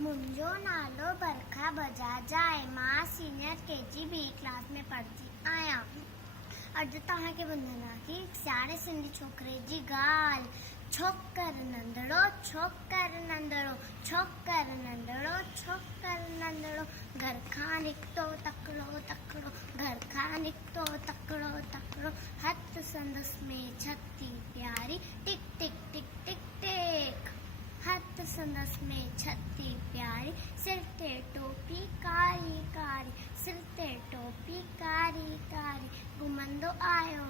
मुंहिंजो नालो बरखा बजाज आहे। मां सीनियर केजी बी क्लास में पढ़ंदी आहियां। अॼु तव्हांखे ॿुधाईंदासीं सियाणे सिंधी छोकिरे जी ॻाल्हि। छोकर नंढड़ो, छोकर नंढड़ो, छोकर नंढड़ो, छोकर नंढड़ो, घर खां निकितो तकिड़ो तकिड़ो, घर खां निकितो तकिड़ो तकिड़ो, हथ संदसि में छती प्यारी, टिक टिक टिक टिक टिक। हथ संदसि में छती प्यारी, सिर ते टोपी कारी कारी, सिर ते टोपी कारी कारी, घुमंदो आयो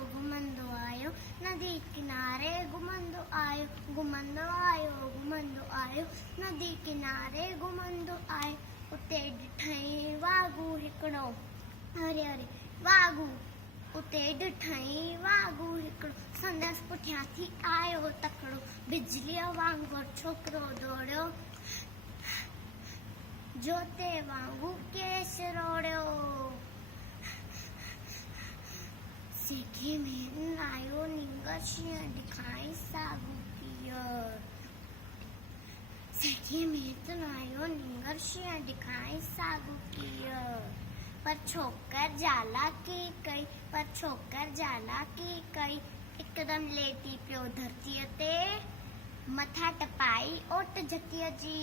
नदी किनारे, घुमंदो आयो नदी किनारे, घुमंदो आयो। उते ॾिठई वागू हिकिड़ो, अरे अरे वागू, उते ॾिठई वागू हिकिड़ो, संदसि पुठियां थी आयो तकिड़ो, बिजलीअ वांगुरु छोकिरो दौड़ियो, जोते वांगुरु केस रोड़ियो। सेखे में आयो नींगर शींहं ॾिखाई साॻू पीअर, सेखे में आयो नींगर शींहं ॾिखाई साॻू पीअर। पर छोकर चालाकी कई, पर छोकर चालाकी कई, हिकदम लेटी पियो धरतीअ ते, मथा टपाई ओट जतीअ जी।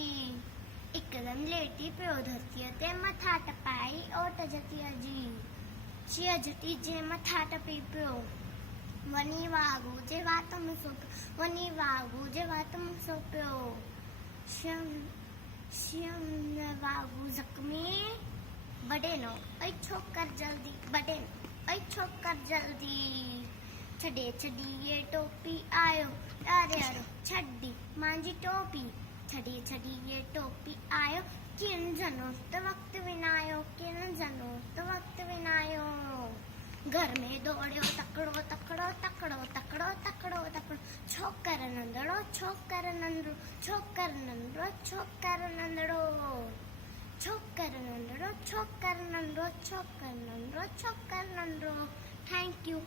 हिकदम लेटी पियो धरतीअ ते, मथा टपाई ओट जतीअ जी। शींहं झटी जे मथा टपी पियो, वञी वागू जे वात में सो पियो, वञी वागू जे वात में सो पियो। शींहं वागू ज़ख्मी बॾे नो, ऐं छोकर जल्दी बॾे नो, ऐं छोकर जल्दी। छॾे छॾी ये टोपी आयो, अरे अरे छॾी मुंहिंजी टोपी, छॾे छॾी ये टोपी आयो, किन जनो त वक़्तु विञायो, किन जनो त वक़्तु विञायो। घर में दौड़ियो तकिड़ो तकिड़ो तकिड़ो तकिड़ो तकिड़ो तकिड़ो, छोकर नंढड़ो, छोकर नंढड़ो, छोकर नंढड़ो, छोकर नंढड़ो, छोकर नंढड़ो, छोकर नंढड़ो, छोकर नंढड़ो, छोकर नंढड़ो। Thank you.